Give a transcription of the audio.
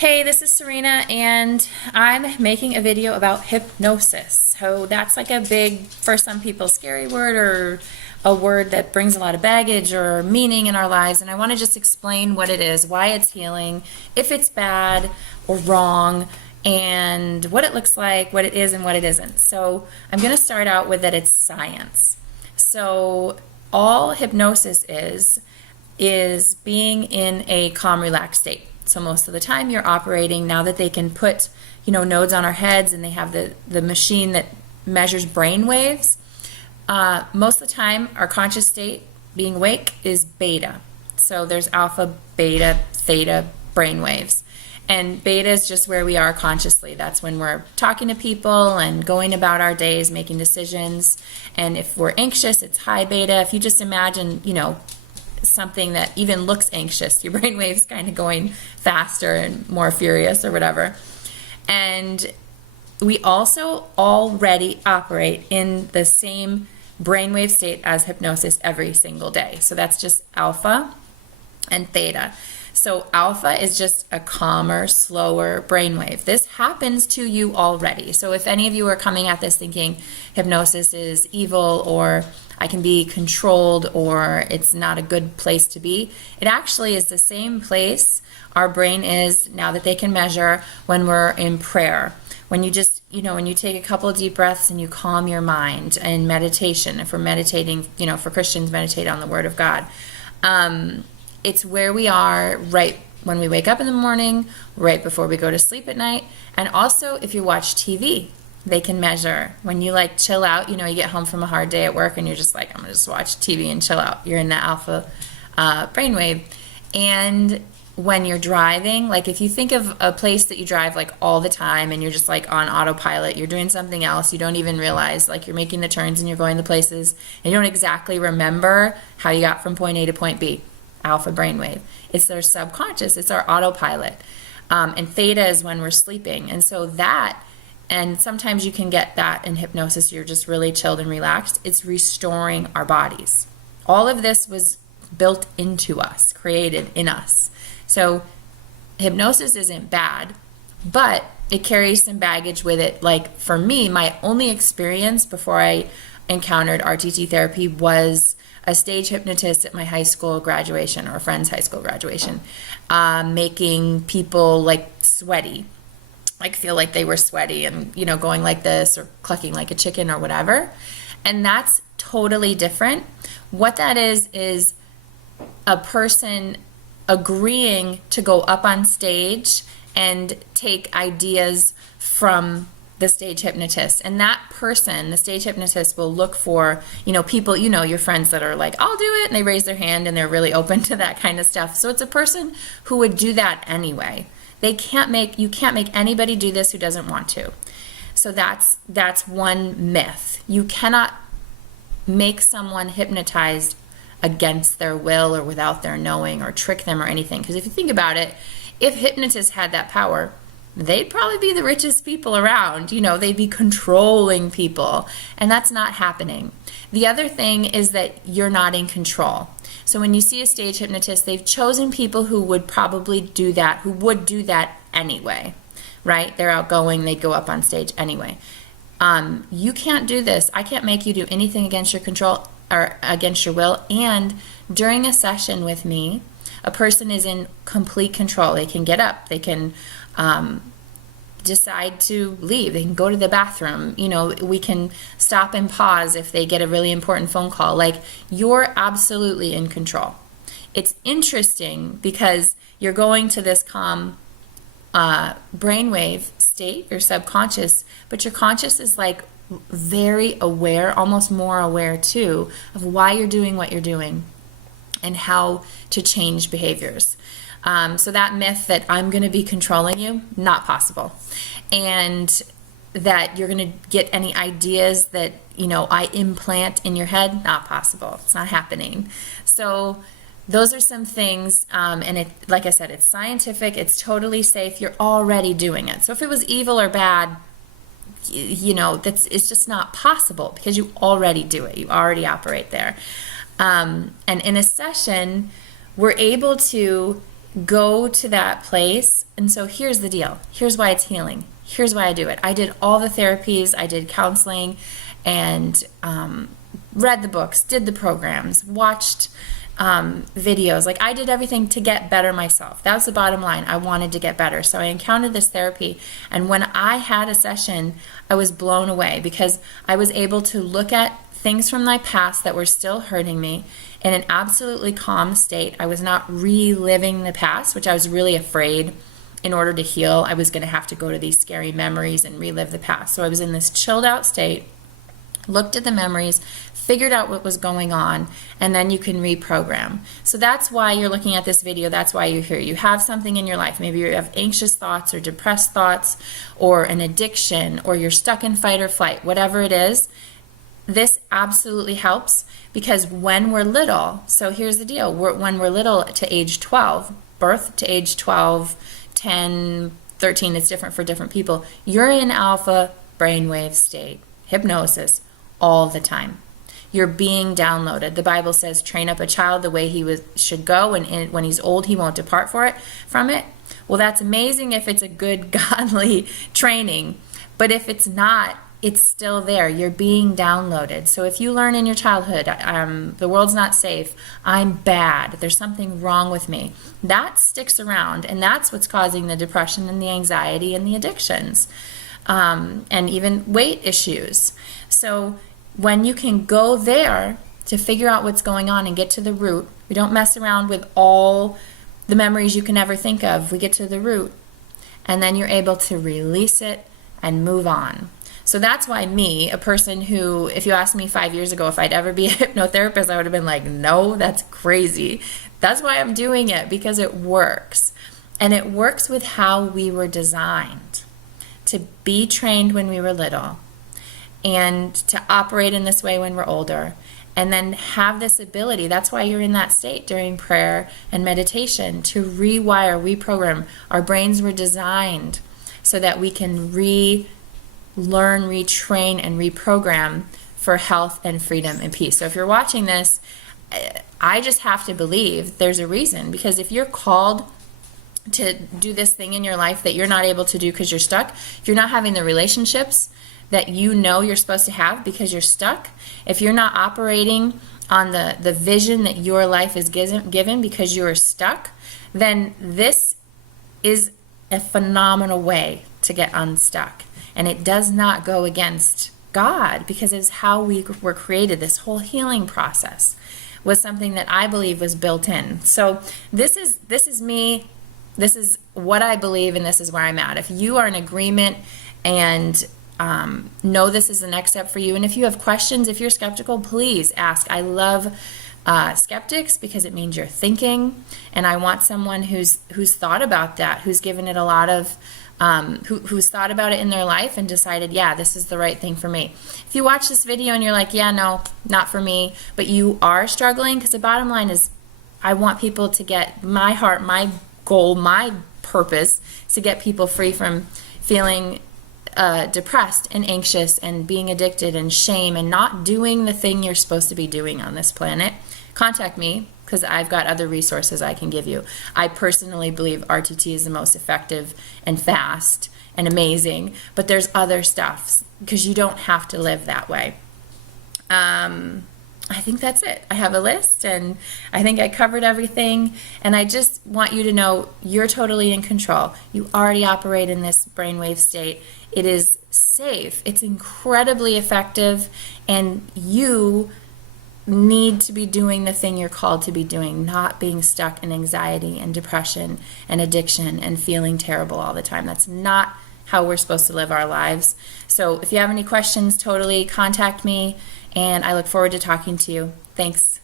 Hey, this is Cyrina, and I'm making a video about hypnosis. So that's like a big, for some people, scary word, or a word that brings a lot of baggage or meaning in our lives. And I want to just explain what it is, why it's healing, if it's bad or wrong, and what it looks like, what it is and what it isn't. So I'm going to start out with that it's science. So all hypnosis is being in a calm, relaxed state. So most of the time you're operating, now that they can put, nodes on our heads, and they have the machine that measures brain waves, most of the time our conscious state, being awake, is beta. So there's alpha, beta, theta brain waves. And beta is just where we are consciously. That's when we're talking to people and going about our days, making decisions. And if we're anxious, it's high beta. If you just imagine, something that even looks anxious, your brain waves kind of going faster and more furious or whatever. And we also already operate in the same brainwave state as hypnosis every single day. So that's just alpha and theta. So alpha is just a calmer, slower brainwave. This happens to you already. So if any of you are coming at this thinking hypnosis is evil, or I can be controlled, or it's not a good place to be, it actually is the same place our brain is, now that they can measure, when we're in prayer. When you just, when you take a couple of deep breaths and you calm your mind, and meditation, if we're meditating, for Christians, meditate on the Word of God. It's where we are right when we wake up in the morning, right before we go to sleep at night. And also if you watch TV, they can measure. When you chill out, you get home from a hard day at work and you're just like, I'm gonna just watch TV and chill out. You're in the alpha brainwave. And when you're driving, if you think of a place that you drive all the time and you're just on autopilot, you're doing something else, you don't even realize, you're making the turns and you're going to places and you don't exactly remember how you got from point A to point B. Alpha brainwave. It's their subconscious. It's our autopilot. And theta is when we're sleeping. And so and sometimes you can get that in hypnosis. You're just really chilled and relaxed. It's restoring our bodies. All of this was built into us, created in us. So hypnosis isn't bad, but it carries some baggage with it. For me, my only experience before I encountered RTT therapy was a stage hypnotist at my high school graduation, or a friend's high school graduation, making people sweaty, feel like they were sweaty and, going like this or clucking like a chicken or whatever. And that's totally different. What that is a person agreeing to go up on stage and take ideas from the stage hypnotist. And that person, the stage hypnotist, will look for, people, your friends that are like, I'll do it, and they raise their hand and they're really open to that kind of stuff. So it's a person who would do that anyway. You can't make anybody do this who doesn't want to. So that's one myth. You cannot make someone hypnotized against their will or without their knowing, or trick them or anything. Because if you think about it, if hypnotists had that power, they'd probably be the richest people around. They'd be controlling people, and that's not happening. The other thing is that you're not in control. So when you see a stage hypnotist, they've chosen people who would probably do that, who would do that anyway, right? They're outgoing, they go up on stage anyway. You can't do this. I can't make you do anything against your control or against your will. And during a session with me, a person is in complete control. They can get up, they can decide to leave, they can go to the bathroom, we can stop and pause if they get a really important phone call. You're absolutely in control. It's interesting because you're going to this calm brainwave state, your subconscious, but your conscious is very aware, almost more aware too, of why you're doing what you're doing and how to change behaviors. So that myth that I'm going to be controlling you, not possible. And that you're going to get any ideas that, I implant in your head, not possible. It's not happening. So those are some things, and it, like I said, it's scientific, it's totally safe, you're already doing it. So if it was evil or bad, it's just not possible, because you already do it. You already operate there. And in a session, we're able to go to that place. And so here's the deal. Here's why it's healing. Here's why I do it. I did all the therapies, I did counseling, and read the books, did the programs, watched videos. Like, I did everything to get better myself. That was the bottom line. I wanted to get better. So I encountered this therapy, and when I had a session, I was blown away because I was able to look at things from my past that were still hurting me in an absolutely calm state. I was not reliving the past, which I was really afraid. In order to heal, I was going to have to go to these scary memories and relive the past. So I was in this chilled out state, looked at the memories, figured out what was going on, and then you can reprogram. So that's why you're looking at this video. That's why you're here. You have something in your life. Maybe you have anxious thoughts or depressed thoughts or an addiction, or you're stuck in fight or flight, whatever it is. This absolutely helps because when we're little, so here's the deal, when we're little to age 12, birth to age 12, 10, 13, it's different for different people, you're in alpha brainwave state, hypnosis, all the time. You're being downloaded. The Bible says, train up a child the way he should go, and when he's old, he won't depart from it. Well, that's amazing if it's a good, godly training, but if it's not, it's still there. You're being downloaded. So if you learn in your childhood, the world's not safe, I'm bad, there's something wrong with me, that sticks around, and that's what's causing the depression and the anxiety and the addictions, and even weight issues. So when you can go there to figure out what's going on and get to the root, we don't mess around with all the memories you can ever think of. We get to the root, and then you're able to release it and move on. So that's why me, a person who, if you asked me 5 years ago if I'd ever be a hypnotherapist, I would have been like, no, that's crazy. That's why I'm doing it, because it works. And it works with how we were designed to be trained when we were little and to operate in this way when we're older, and then have this ability. That's why you're in that state during prayer and meditation, to rewire, reprogram. Our brains were designed so that we can learn, retrain, and reprogram for health and freedom and peace. So if you're watching this, I just have to believe there's a reason, because if you're called to do this thing in your life that you're not able to do because you're stuck, if you're not having the relationships that you know you're supposed to have because you're stuck, if you're not operating on the vision that your life is given because you are stuck, then this is a phenomenal way to get unstuck. And it does not go against God, because it's how we were created. This whole healing process was something that I believe was built in. So this is me. This is what I believe, and this is where I'm at. If you are in agreement and know this is the next step for you, and if you have questions, if you're skeptical, please ask. I love skeptics because it means you're thinking, and I want someone who's thought about that, who's given it a lot of who's thought about it in their life and decided, yeah, this is the right thing for me. If you watch this video and you're like, yeah, no, not for me, but you are struggling, because the bottom line is I want people to get, my heart, my goal, my purpose is to get people free from feeling depressed and anxious and being addicted and shame and not doing the thing you're supposed to be doing on this planet. Contact me, because I've got other resources I can give you. I personally believe RTT is the most effective and fast and amazing, but there's other stuff, because you don't have to live that way. I think that's it. I have a list, and I think I covered everything, and I just want you to know you're totally in control. You already operate in this brainwave state. It is safe. It's incredibly effective, and you need to be doing the thing you're called to be doing, not being stuck in anxiety and depression and addiction and feeling terrible all the time. That's not how we're supposed to live our lives. So if you have any questions, totally contact me, and I look forward to talking to you. Thanks.